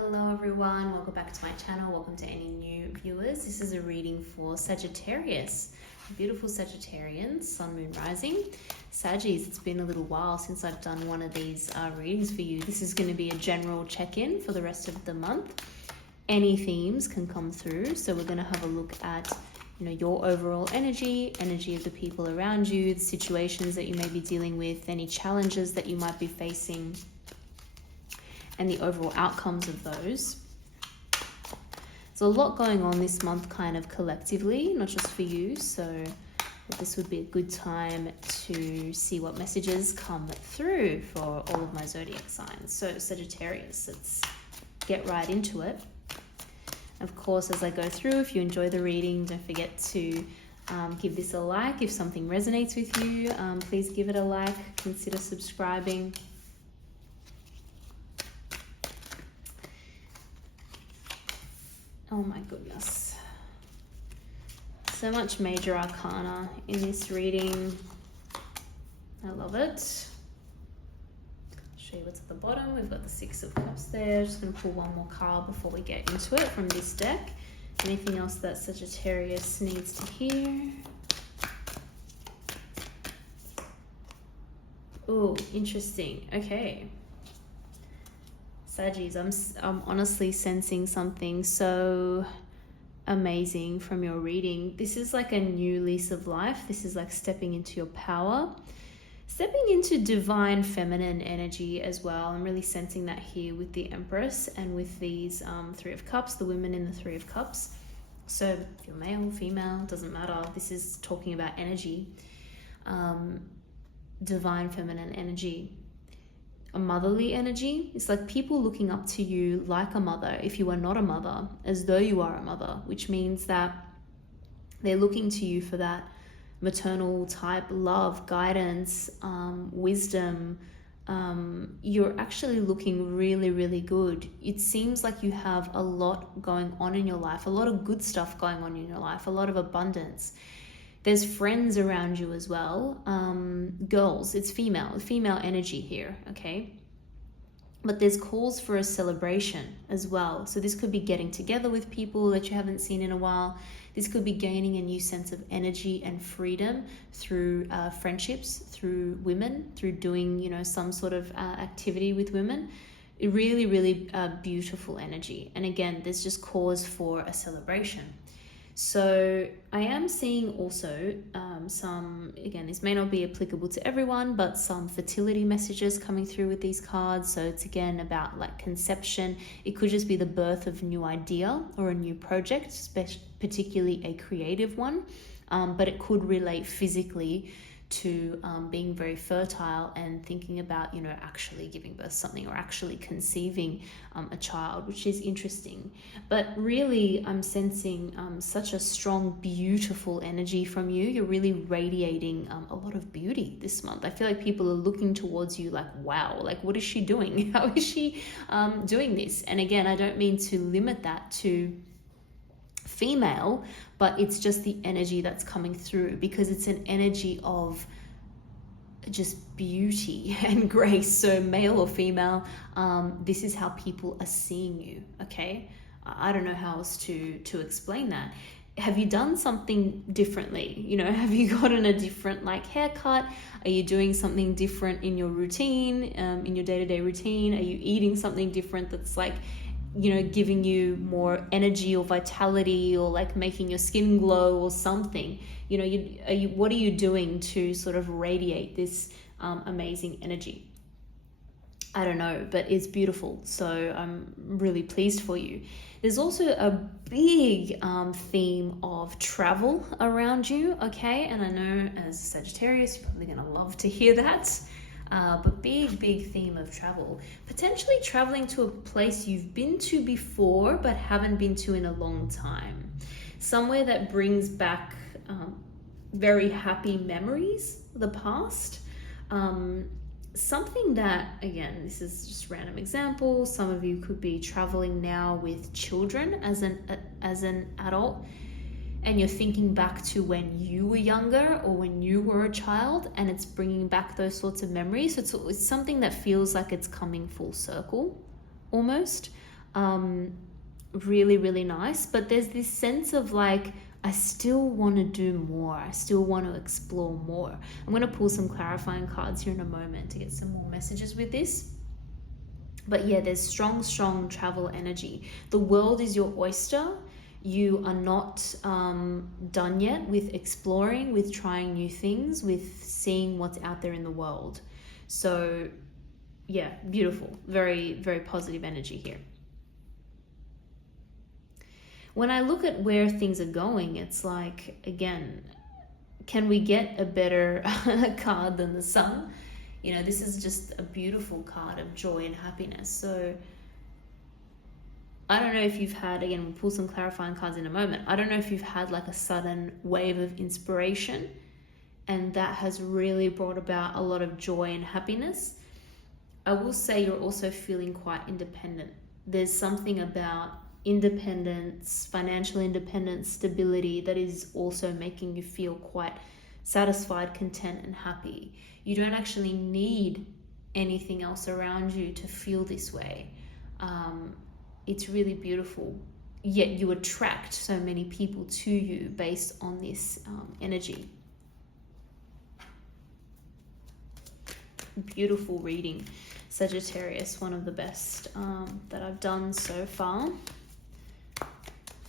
Hello everyone, welcome back to my channel. Welcome to any new viewers. This is a reading for Sagittarius, beautiful Sagittarians, Sun, Moon, Rising. Saggies, it's been a little while since I've done one of these readings for you. This is going to be a general check-in for the rest of the month. Any themes can come through, so we're going to have a look at your overall energy of the people around you, the situations that you may be dealing with, any challenges that you might be facing, and the overall outcomes of those. There's a lot going on this month kind of collectively, not just for you, so this would be a good time to see what messages come through for all of my zodiac signs. So Sagittarius, let's get right into it. Of course, as I go through, if you enjoy the reading, don't forget to give this a like. If something resonates with you, please give it a like, consider subscribing. Oh my goodness. So much major arcana in this reading. I love it. I'll show you what's at the bottom. We've got the Six of Cups there. Just going to pull one more card before we get into it from this deck. Anything else that Sagittarius needs to hear? Oh, interesting. Okay. Saggies, I'm honestly sensing something so amazing from your reading. This is like a new lease of life. This is like stepping into your power, stepping into divine feminine energy as well. I'm really sensing that here with the Empress and with these Three of Cups, the women in the Three of Cups. So if you're male, female, doesn't matter. This is talking about energy, divine feminine energy. A motherly energy. It's like people looking up to you like a mother if you are not a mother, as though you are a mother, which means that they're looking to you for that maternal type love, guidance, wisdom. You're actually looking really, really good. It seems like you have a lot going on in your life, a lot of good stuff going on in your life, a lot of abundance. There's friends around you as well. Girls, it's female energy here, okay? But there's calls for a celebration as well. So this could be getting together with people that you haven't seen in a while. This could be gaining a new sense of energy and freedom through friendships, through women, through doing, some sort of activity with women. Really, really beautiful energy. And again, there's just cause for a celebration. So I am seeing also some, again, this may not be applicable to everyone, but some fertility messages coming through with these cards. So it's again about like conception. It could just be the birth of a new idea or a new project, particularly a creative one, but it could relate physically to being very fertile and thinking about, actually giving birth to something or actually conceiving a child, which is interesting. But really, I'm sensing such a strong, beautiful energy from you. You're really radiating a lot of beauty this month. I feel like people are looking towards you like, wow, like what is she doing? How is she doing this? And again, I don't mean to limit that to female, but it's just the energy that's coming through because it's an energy of just beauty and grace. So male or female, this is how people are seeing you, okay? I don't know how else to explain that. Have you done something differently? Have you gotten a different haircut? Are you doing something different in your routine, in your day-to-day routine? Are you eating something different that's giving you more energy or vitality or making your skin glow or something? What are you doing to sort of radiate this amazing energy? I don't know, but it's beautiful. So I'm really pleased for you. There's also a big theme of travel around you, okay? And I know as Sagittarius, you're probably going to love to hear that. But big theme of travel. Potentially traveling to a place you've been to before but haven't been to in a long time. Somewhere that brings back very happy memories of the past. Something that, again, this is just random example. Some of you could be traveling now with children as an adult. And you're thinking back to when you were younger or when you were a child, and it's bringing back those sorts of memories. So it's something that feels like it's coming full circle almost. Really, really nice. But there's this sense of like, I still want to do more. I still want to explore more. I'm going to pull some clarifying cards here in a moment to get some more messages with this. But yeah, there's strong, strong travel energy. The world is your oyster. You are not done yet with exploring, with trying new things, with seeing what's out there in the world. So yeah, beautiful. Very, very positive energy here. When I look at where things are going, it's like, again, can we get a better card than the sun? You know, this is just a beautiful card of joy and happiness. So I don't know if you've had, again, we'll pull some clarifying cards in a moment. I don't know if you've had like a sudden wave of inspiration and that has really brought about a lot of joy and happiness. I will say you're also feeling quite independent. There's something about independence, financial independence, stability that is also making you feel quite satisfied, content, and happy. You don't actually need anything else around you to feel this way. It's really beautiful. Yet you attract so many people to you based on this energy. Beautiful reading, Sagittarius, one of the best that I've done so far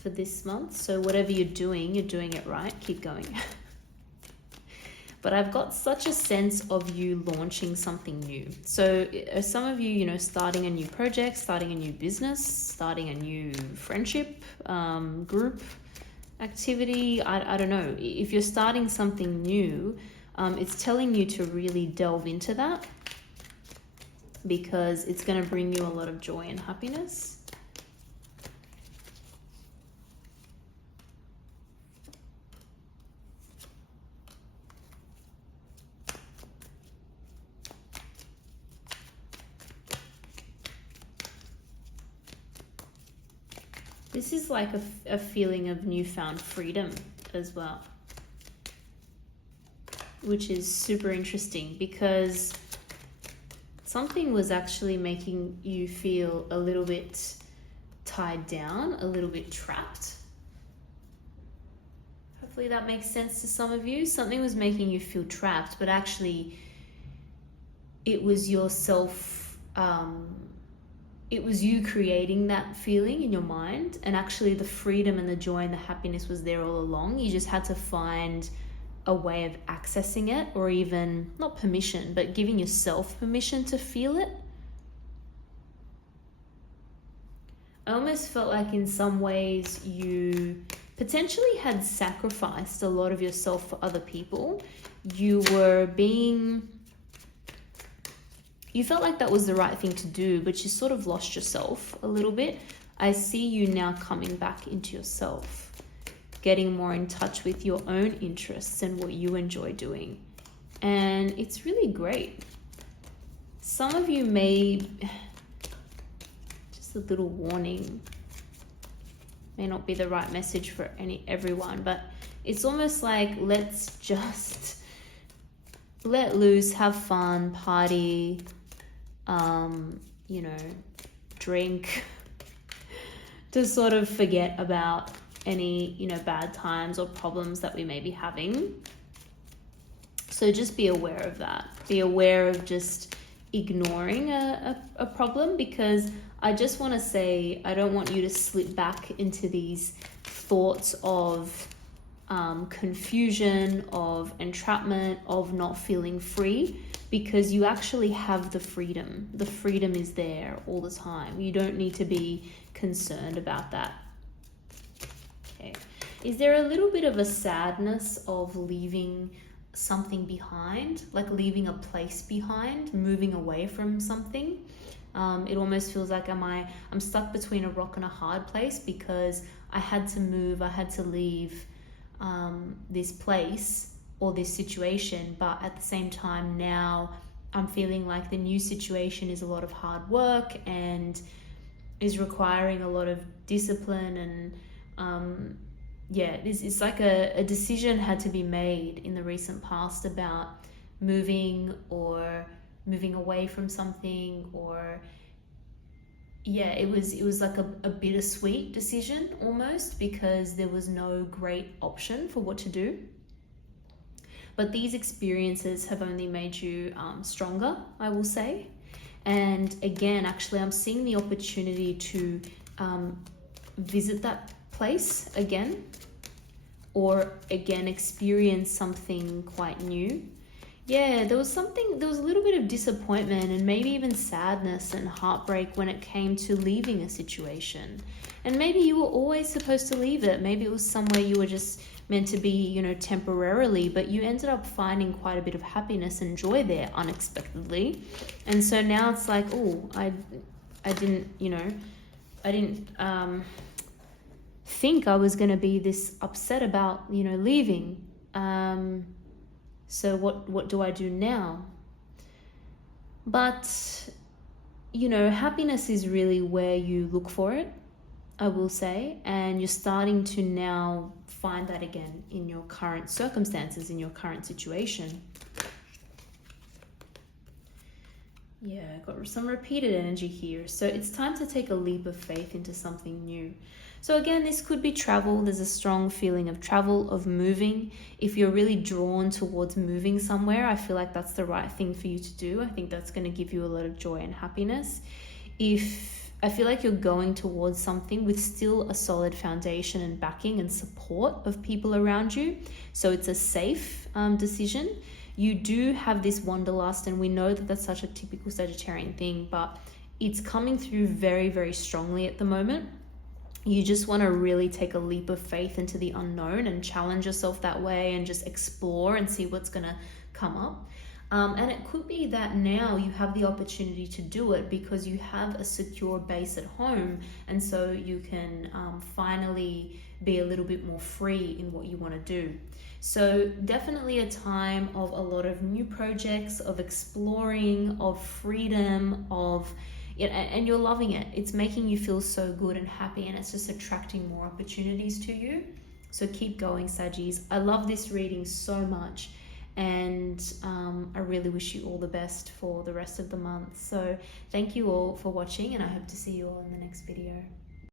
for this month. So whatever you're doing it right. Keep going. But I've got such a sense of you launching something new. So some of you, you know, starting a new project, starting a new business, starting a new friendship, group activity. I don't know. If you're starting something new, it's telling you to really delve into that because it's going to bring you a lot of joy and happiness. This is like a feeling of newfound freedom as well, which is super interesting because something was actually making you feel a little bit tied down, a little bit trapped. Hopefully that makes sense to some of you. Something was making you feel trapped, but actually it was yourself, it was you creating that feeling in your mind, and actually the freedom and the joy and the happiness was there all along. You just had to find a way of accessing it, or even not permission, but giving yourself permission to feel it. I almost felt like in some ways you potentially had sacrificed a lot of yourself for other people. You felt like that was the right thing to do, but you sort of lost yourself a little bit. I see you now coming back into yourself, getting more in touch with your own interests and what you enjoy doing. And it's really great. Some of you may, just a little warning, may not be the right message for everyone, but it's almost like let's just let loose, have fun, party, drink to sort of forget about any, bad times or problems that we may be having. So just be aware of that. Be aware of just ignoring a problem, because I just want to say, I don't want you to slip back into these thoughts of confusion, of entrapment, of not feeling free, because you actually have the freedom. The freedom is there all the time. You don't need to be concerned about that. Okay. Is there a little bit of a sadness of leaving something behind, like leaving a place behind, moving away from something? It almost feels like I'm stuck between a rock and a hard place, because I had to move, I had to leave this place or this situation, but at the same time now I'm feeling like the new situation is a lot of hard work and is requiring a lot of discipline, and it's like a decision had to be made in the recent past about moving or moving away from something, or yeah, it was like a bittersweet decision almost, because there was no great option for what to do. But these experiences have only made you stronger, I will say. And again, actually, I'm seeing the opportunity to visit that place again, or again experience something quite new. Yeah, there was a little bit of disappointment and maybe even sadness and heartbreak when it came to leaving a situation. And maybe you were always supposed to leave it. Maybe it was somewhere you were just meant to be, temporarily, but you ended up finding quite a bit of happiness and joy there unexpectedly. And so now it's like, oh, I didn't, I didn't think I was going to be this upset about, leaving. So what do I do now? But, happiness is really where you look for it, I will say, and you're starting to now find that again in your current circumstances, in your current situation. Yeah, got some repeated energy here. So it's time to take a leap of faith into something new. So again, this could be travel. There's a strong feeling of travel, of moving. If you're really drawn towards moving somewhere, I feel like that's the right thing for you to do. I think that's going to give you a lot of joy and happiness. If I feel like you're going towards something with still a solid foundation and backing and support of people around you, so it's a safe decision. You do have this wanderlust, and we know that that's such a typical Sagittarian thing, but it's coming through very, very strongly at the moment. You just want to really take a leap of faith into the unknown and challenge yourself that way and just explore and see what's going to come up. And it could be that now you have the opportunity to do it because you have a secure base at home, and so you can finally be a little bit more free in what you want to do. So definitely a time of a lot of new projects, of exploring, of freedom, and you're loving it. It's making you feel so good and happy, and it's just attracting more opportunities to you. So keep going, Saggies. I love this reading so much, and I really wish you all the best for the rest of the month. So thank you all for watching, and I hope to see you all in the next video.